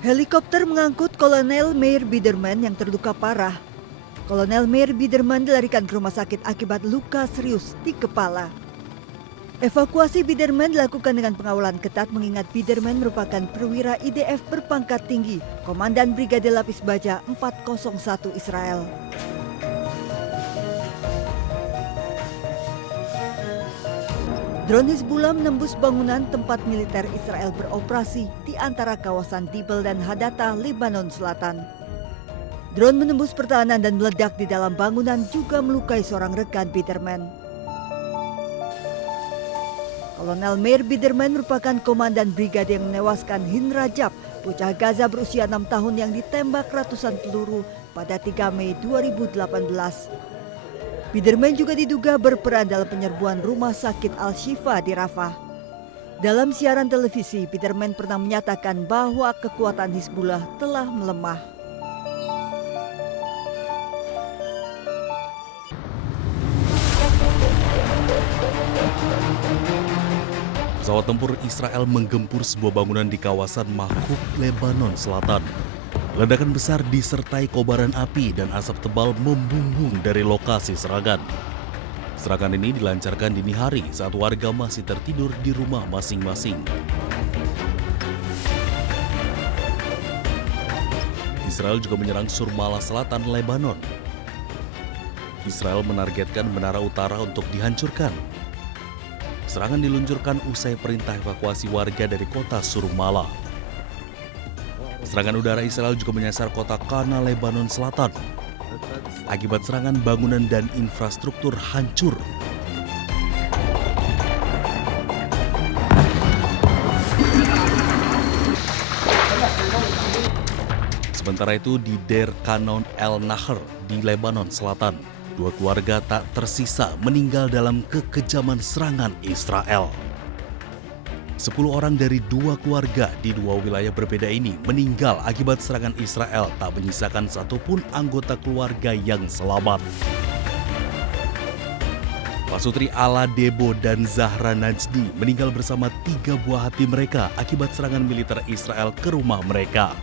Helikopter mengangkut Kolonel Meir Biderman yang terluka parah. Kolonel Meir Biderman dilarikan ke rumah sakit akibat luka serius di kepala. Evakuasi Biderman dilakukan dengan pengawalan ketat mengingat Biderman merupakan perwira IDF berpangkat tinggi, Komandan Brigade Lapis Baja 401 Israel. Drone Hizbullah menembus bangunan tempat militer Israel beroperasi di antara kawasan Dibel dan Hadatta, Lebanon Selatan. Drone menembus pertahanan dan meledak di dalam bangunan juga melukai seorang rekan Biderman. Kolonel Meir Biderman merupakan komandan brigade yang menewaskan Hin Rajab, bocah Gaza berusia 6 tahun yang ditembak ratusan peluru pada 3 Mei 2018. Biderman juga diduga berperan dalam penyerbuan rumah sakit Al-Shifa di Rafah. Dalam siaran televisi, Biderman pernah menyatakan bahwa kekuatan Hizbullah telah melemah. Pesawat tempur Israel menggempur sebuah bangunan di kawasan Mahkuk, Lebanon Selatan. Ledakan besar disertai kobaran api dan asap tebal membumbung dari lokasi serangan. Serangan ini dilancarkan dini hari saat warga masih tertidur di rumah masing-masing. Israel juga menyerang Surmala Selatan, Lebanon. Israel menargetkan Menara Utara untuk dihancurkan. Serangan diluncurkan usai perintah evakuasi warga dari kota Surmala. Serangan udara Israel juga menyasar kota Kana, Lebanon Selatan. Akibat serangan, bangunan dan infrastruktur hancur. Sementara itu di Deir Kanon El Nahr di Lebanon Selatan, 2 keluarga tak tersisa meninggal dalam kekejaman serangan Israel. 10 orang dari 2 keluarga di 2 wilayah berbeda ini meninggal akibat serangan Israel, tak menyisakan satupun anggota keluarga yang selamat. Pasutri Ala Debo dan Zahra Najdi meninggal bersama 3 buah hati mereka akibat serangan militer Israel ke rumah mereka.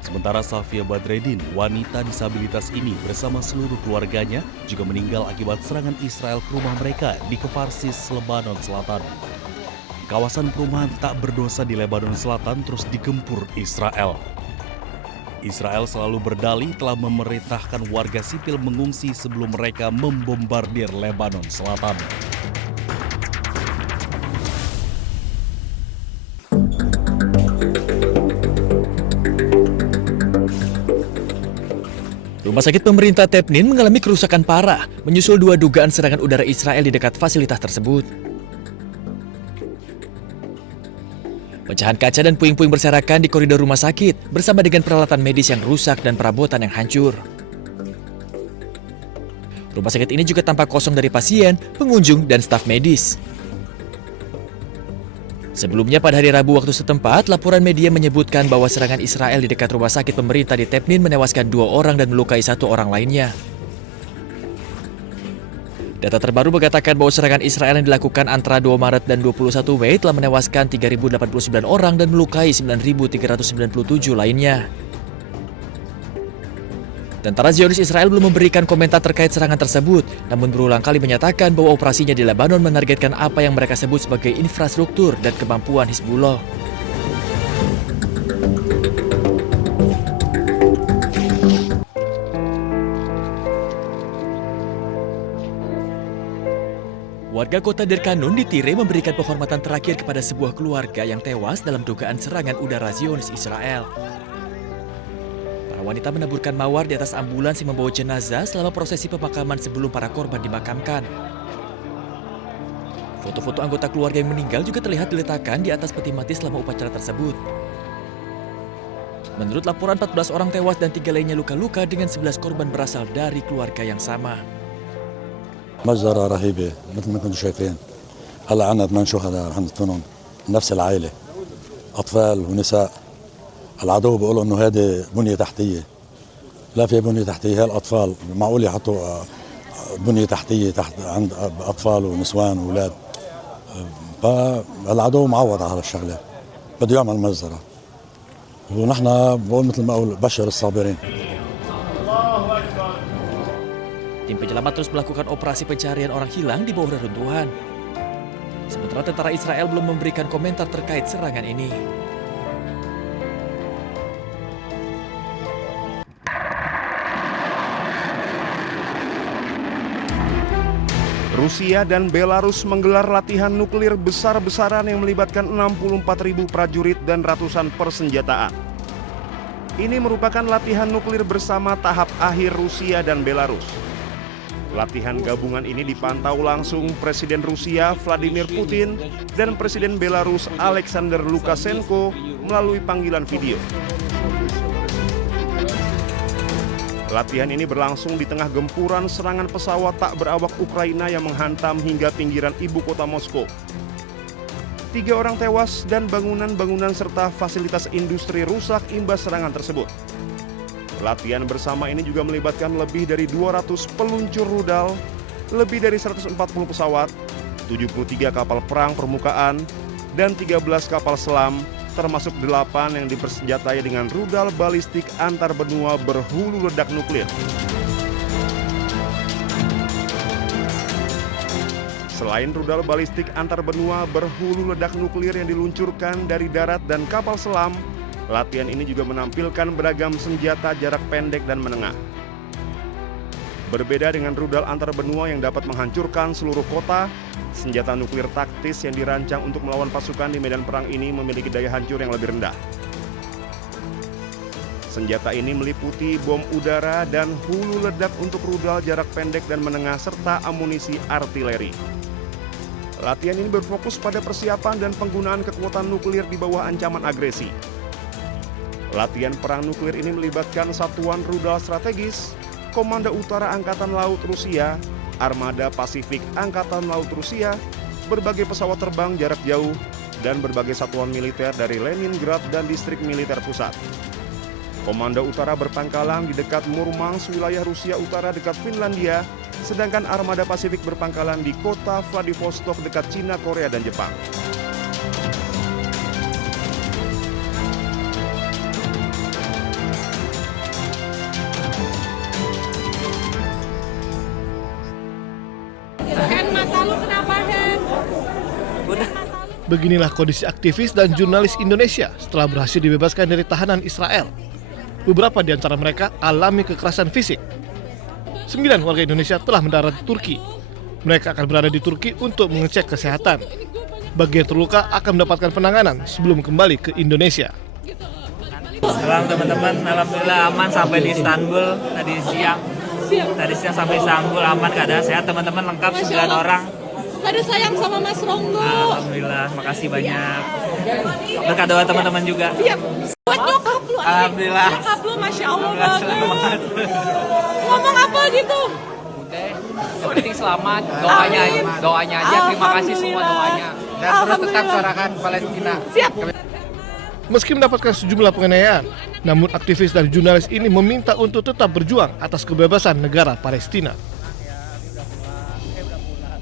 Sementara Safia Badreddin, wanita disabilitas ini bersama seluruh keluarganya juga meninggal akibat serangan Israel ke rumah mereka di Kefarsis, Lebanon Selatan. Kawasan perumahan tak berdosa di Lebanon Selatan terus digempur Israel. Israel selalu berdalih telah memerintahkan warga sipil mengungsi sebelum mereka membombardir Lebanon Selatan. Rumah sakit pemerintah Tepnin mengalami kerusakan parah menyusul 2 dugaan serangan udara Israel di dekat fasilitas tersebut. Pecahan kaca dan puing-puing berserakan di koridor rumah sakit bersama dengan peralatan medis yang rusak dan perabotan yang hancur. Rumah sakit ini juga tampak kosong dari pasien, pengunjung, dan staf medis. Sebelumnya pada hari Rabu waktu setempat, laporan media menyebutkan bahwa serangan Israel di dekat rumah sakit pemerintah di Tepnin menewaskan 2 orang dan melukai 1 orang lainnya. Data terbaru mengatakan bahwa serangan Israel yang dilakukan antara 2 Maret dan 21 Mei telah menewaskan 3.089 orang dan melukai 9.397 lainnya. Tentara Zionis Israel belum memberikan komentar terkait serangan tersebut, namun berulang kali menyatakan bahwa operasinya di Lebanon menargetkan apa yang mereka sebut sebagai infrastruktur dan kemampuan Hizbullah. Warga kota Deir Kanun di Tire memberikan penghormatan terakhir kepada sebuah keluarga yang tewas dalam dugaan serangan udara Zionis Israel. Para wanita menaburkan mawar di atas ambulans yang membawa jenazah selama prosesi pemakaman sebelum para korban dimakamkan. Foto-foto anggota keluarga yang meninggal juga terlihat diletakkan di atas peti mati selama upacara tersebut. Menurut laporan, 14 orang tewas dan 3 lainnya luka-luka dengan 11 korban berasal dari keluarga yang sama. مجزرة رهيبة مثل ما كنتم شايفين. هلا عنا 8 شهداء رح ندفنهم نفس العائلة، أطفال ونساء. العدو بيقولوا إنه هذه بنية تحتية. لا في بنية تحتية، هي الأطفال معقول يحطوا بنية تحتية تحت عند أطفال ونسوان وأولاد. فالعدو معود على هالشغلة، بده يعمل مجزرة. ونحن بقول مثل ما أقول بشر الصابرين. Tim penyelamat terus melakukan operasi pencarian orang hilang di bawah reruntuhan. Sementara tentara Israel belum memberikan komentar terkait serangan ini. Rusia dan Belarus menggelar latihan nuklir besar-besaran yang melibatkan 64.000 prajurit dan ratusan persenjataan. Ini merupakan latihan nuklir bersama tahap akhir Rusia dan Belarus. Latihan gabungan ini dipantau langsung Presiden Rusia Vladimir Putin dan Presiden Belarus Alexander Lukashenko melalui panggilan video. Latihan ini berlangsung di tengah gempuran serangan pesawat tak berawak Ukraina yang menghantam hingga pinggiran ibu kota Moskow. 3 orang tewas dan bangunan-bangunan serta fasilitas industri rusak imbas serangan tersebut. Latihan bersama ini juga melibatkan lebih dari 200 peluncur rudal, lebih dari 140 pesawat, 73 kapal perang permukaan, dan 13 kapal selam, termasuk 8 yang dipersenjatai dengan rudal balistik antar benua berhulu ledak nuklir. Selain rudal balistik antar benua berhulu ledak nuklir yang diluncurkan dari darat dan kapal selam, latihan ini juga menampilkan beragam senjata jarak pendek dan menengah. Berbeda dengan rudal antar benua yang dapat menghancurkan seluruh kota, senjata nuklir taktis yang dirancang untuk melawan pasukan di medan perang ini memiliki daya hancur yang lebih rendah. Senjata ini meliputi bom udara dan hulu ledak untuk rudal jarak pendek dan menengah serta amunisi artileri. Latihan ini berfokus pada persiapan dan penggunaan kekuatan nuklir di bawah ancaman agresi. Latihan perang nuklir ini melibatkan satuan rudal strategis, Komando Utara Angkatan Laut Rusia, Armada Pasifik Angkatan Laut Rusia, berbagai pesawat terbang jarak jauh, dan berbagai satuan militer dari Leningrad dan distrik militer pusat. Komando Utara berpangkalan di dekat Murmansk, wilayah Rusia Utara dekat Finlandia, sedangkan Armada Pasifik berpangkalan di kota Vladivostok dekat Cina, Korea, dan Jepang. Beginilah kondisi aktivis dan jurnalis Indonesia setelah berhasil dibebaskan dari tahanan Israel. Beberapa di antara mereka alami kekerasan fisik. 9 warga Indonesia telah mendarat di Turki. Mereka akan berada di Turki untuk mengecek kesehatan. Bagi yang terluka akan mendapatkan penanganan sebelum kembali ke Indonesia. Salam teman-teman, alhamdulillah aman sampai di Istanbul tadi siang. Tadi siang sampai Istanbul aman, keadaan sehat, teman-teman lengkap 9 orang. Ada sayang sama Mas Ronggo. Alhamdulillah, makasih banyak. Berkat doa teman-teman juga. Iya. Buat nyokap lu. Alhamdulillah. Nyokap lu Masya Allah banget. Ngomong apa gitu? Udah, yang penting selamat. Doanya aja. Terima kasih semua doanya. Dan terus tetap suarakan Palestina. Siap. Meski mendapatkan sejumlah penganiayaan, namun aktivis dan jurnalis ini meminta untuk tetap berjuang atas kebebasan negara Palestina.